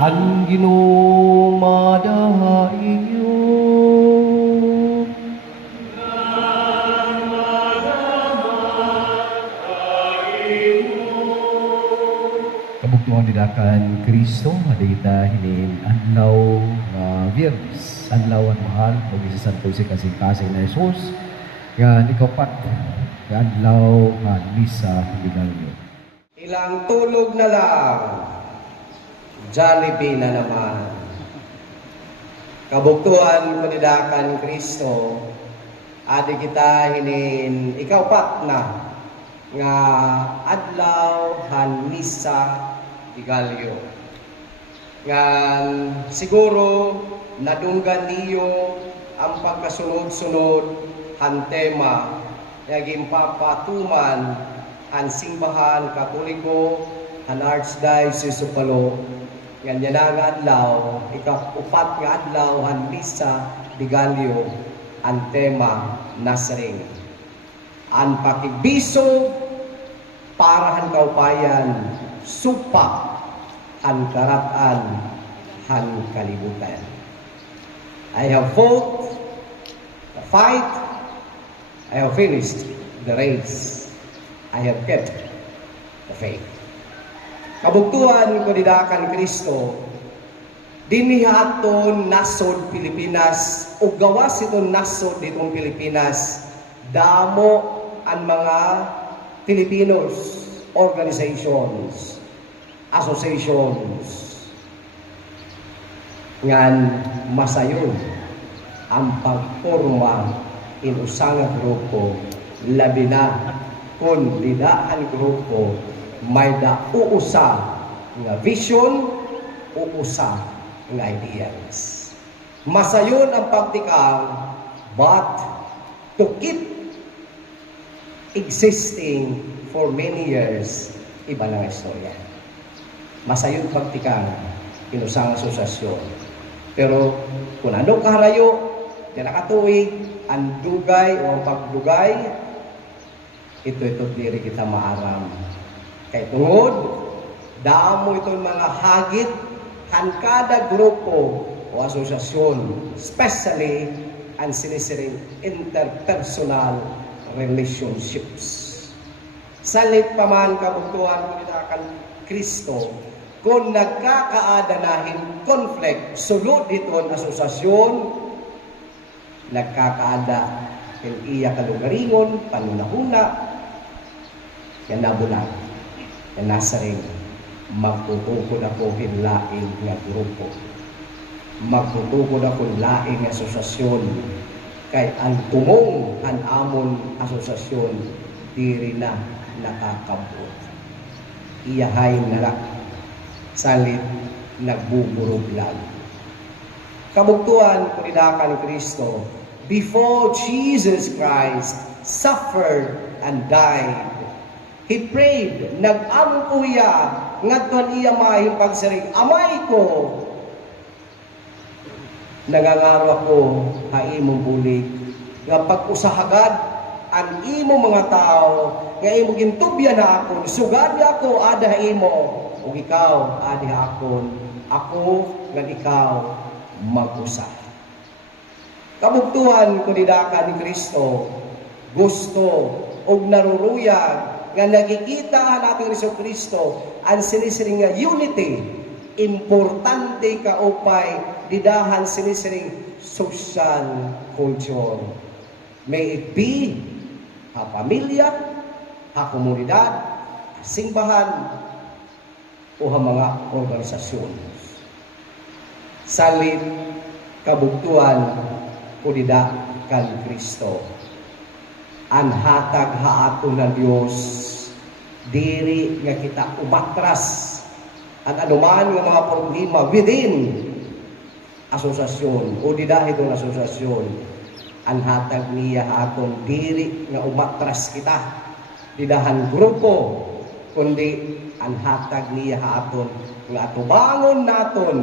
ang Ginoo madahaiyo. Kabugtuhan didakan Kristo adita hinin adlaw nga Biyernes, adlaw ang mahal ug isa santo si kasing-kasing na Jesus nga nikapat nga adlaw nga misa Bigalyo. Ilang tulog na lang, Jollibee na naman. Kabugtuhan panidakan Kristo, adi kita hinin ikaupat na nga adlaw han misa Bigalyo. Nga siguro nadunggan niyo ang pagkasunod-sunod han tema naging papatuman ang simbahan Katoliko, ang Archdiocese of Palo, ganyan nga adlaw, ikaupat nga adlaw, ang misa Bigalyo, ang tema Nasring. Ang pakibiso, para han kaupayan, supa, ang karatan, han kalibutan. I have fought the fight, I have finished the race. I have kept the faith. Kabugtuhan ko didakan Kristo, dinihaton nasod Pilipinas, o gawas itong nasod ditong Pilipinas, damo ang mga Filipinos, organizations, associations, ngan masayon ang pagporma inusang grupo, labi na kung didaan grupo may uusa nga vision, uusa nga ideas. Masayon ang pagtikang, but to keep existing for many years, iba na nga istorya. Masayon pagtikang inusang asosasyon. Pero kung ano kaharayo, yan nakatuig, ang dugay o ang pagdugay, ito diri kita maaram. Kay tungod, damo itong mga hagit, han kada grupo o asosasyon, especially ang sinisiring interpersonal relationships. Salit pa man kabugtuhan ko nitakan Kristo, kung nagkakaadanahin conflict, sulod dito ang asosasyon, nagkakaada yung iya kalugaringon, panunahuna, yan nabulag, yan nasa rin, magtutukod ako hinlaing nga grupo. Magtutukod ako hinlaing asosasyon, kay ang tumong ang amon asosasyon, diri na nakakabot. Iyahay na lang, salit nagbuburog lang. Kabugtuhan ko nidakan ni Kristo, before Jesus Christ suffered and died, He prayed, nag-amo ko iya, ngadtuan iya mahing pagsaring, amay ko, nangangaro ako, haimong bulig, nga pag-usahagad, ang imo mga tao, nga imo gintubyan na akon, sugad niya ako, ada imo, ug ikaw, ada akon, ako, nga ikaw, mag-usah. Kabugtuhan ko nidakan ni Kristo, gusto, og naruruyag, nga nagkikita natin Kristo Kristo ang sinisiring nga unity, importante kaupay didahan sinisiring social culture. May it be ha pamilya, ha komunidad, ha simbahan, o ha mga organisasyon. Salit kabugtuhan ko didakan Kristo. Ang hatag haaton ng Diyos, diri nga kita umatras ang anuman nga mga problema within asosasyon o didahil ng asosasyon. Ang hatag niya haaton, diri nga umatras kita, didahan grupo, kundi ang hatag niya haaton nga atubangon naton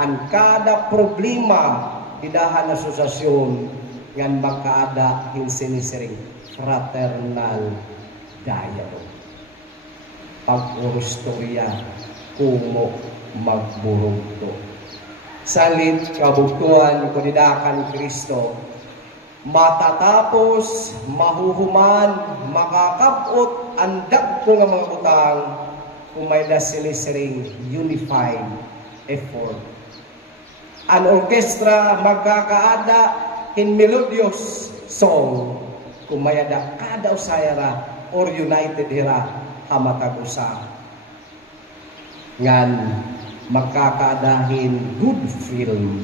ang kada problema didahan asosasyon ngan magkaada hinsinisiring fraternal dialogue. Pag-urustorya, kumo, magburugto. Salit kabugtuan ko nidakan Kristo, matatapos, mahuhuman, makakabot, andag ko nga mga butang, kung may dasilisiring unified effort. An orkestra magkakaada in melodious song, kung may ada kada usayara or united hira hamatag usa. Ngan magkakaadahin good film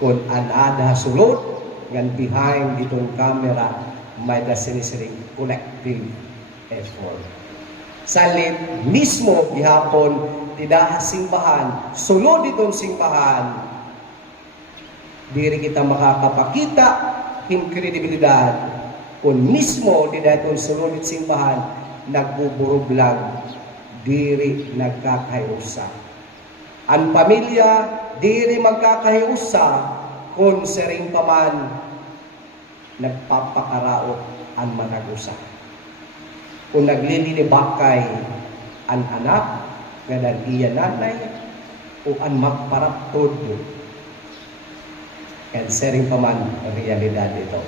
kung anada sulod ngan behind itong camera may dasinisiring collective effort. Salit mismo gihapon tidak simbahan, sulod itong simbahan, diri kita makakapakita him kredibilidad kung mismo tidak itong sulod it simbahan nagbuburublag, diri nagkakahiusa. Ang pamilya, diri magkakahiusa kung sering paman nagpapakaraot ang managusa. Kung naglililibakay ang anak, nga iya nanay, o ang magparaptod, and sering paman realidad ito.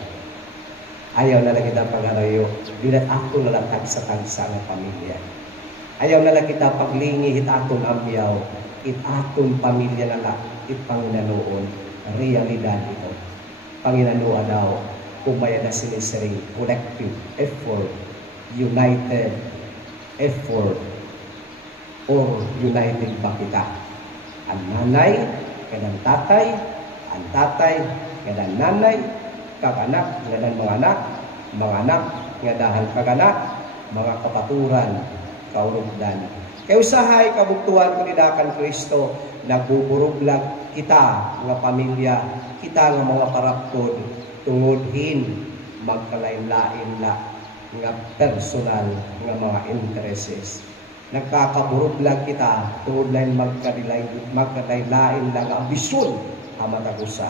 Ayaw na lang kita pangarayo, di na ako nalatag sa tagsa ng pamilya. Ayaw na lang kita paglingi, aton amyaw, aton pamilya na lang, Panginoon, realidad ito. Panginoon daw, kumaya na sinisering collective effort, united effort, or united ba kita? Ang nanay, kanang tatay, ang tatay, kanang nanay, kaganak, kanang mga anak, nga dahil kaganak, mga kapaturan, kaurugdan. Kaya usahay kabuktuan ko nidakan Kristo, nagbuburuglag kita nga pamilya, kita nga mga paraptod, tungodhin magkalain-lain na nga personal nga mga intereses. Nagkakaburuglag kita, tungod lain magkalain-lain na nga ambisyon amatagusa.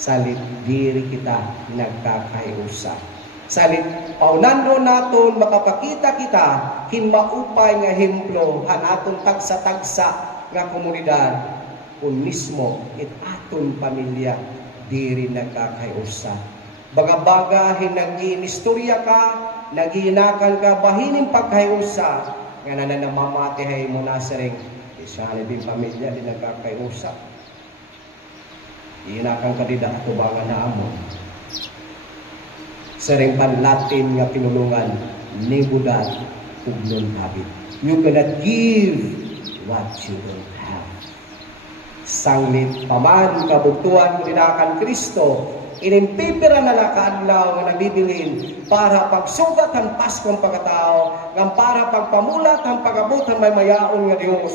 Salit diri kita nagkakahiusa. Salit paunando naton makapakita kita hinmaupay nga hemplo han aton tagsa-tagsa nga komunidad kung mismo aton pamilya diri nagkakahiusa. Baga-baga hinagiinistorya ka, nagihinakan ka bahining pagkahiusa nga nananamamatihay mo na sering isali din pamilya di nagkakahiusa. Ihinakan ka dida atubangan na amon. Sering panlatin nga pinulungan ni Buddha uglon habit. You cannot give what you don't have. Sanglit paman kabuktuan ko dinakan Kristo, inimpipira na nakaadlaw nga nabibilin para pagsugat ang Paskong pagkatao, nga para pagpamulat ang pagabutan may mayaon nga Dios.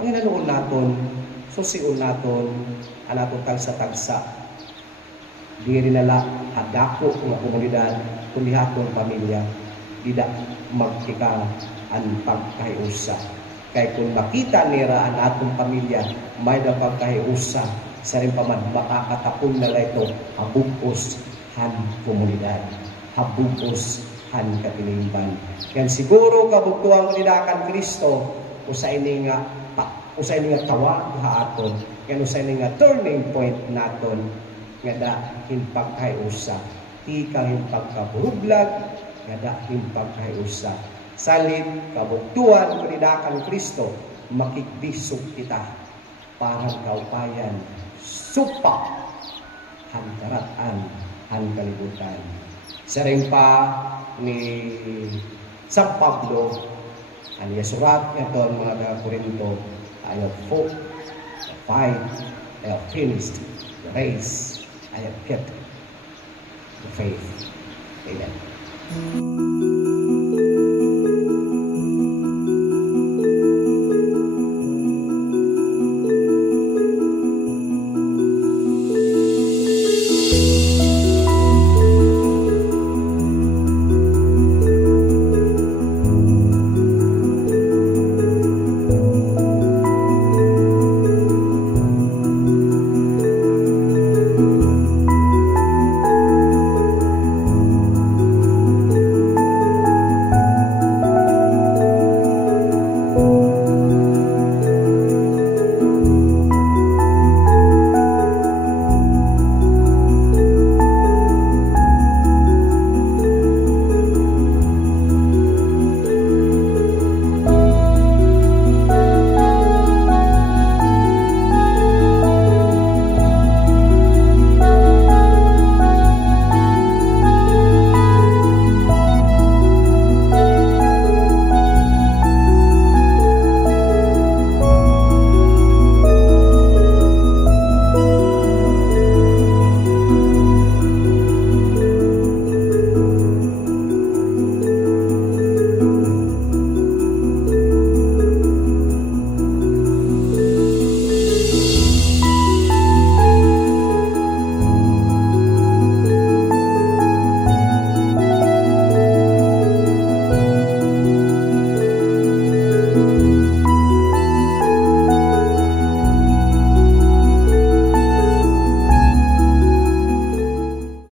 Panginoon naton, susiun naton, anaton tagsa-tagsa. Diri nala adako nga komunidad, kundi haton pamilya, dida magtika ang pagkahiusa. Kay kung makita nira ang atong pamilya, may na pagkahiusa, sa rin paman makakatapon na ito, habukos han komunidad, habukos han katilingban. Yan siguro kabuktuang nidakan Kristo, usay ni nga tawag haaton, yan usay ni nga turning point naton, nga da himpagkahiusa, ikaw himpagkaburuglag, nga da himpagkahiusa. Salit kabuktuan nidakan Kristo, makikbisog kita, parang kaupayan, supak, han karatan, han kalibutan. Sering pa ni San Pablo, ang yasurat nito mga Korinto, I have hope, the fight, I have finished the race, I have kept the faith. Amen.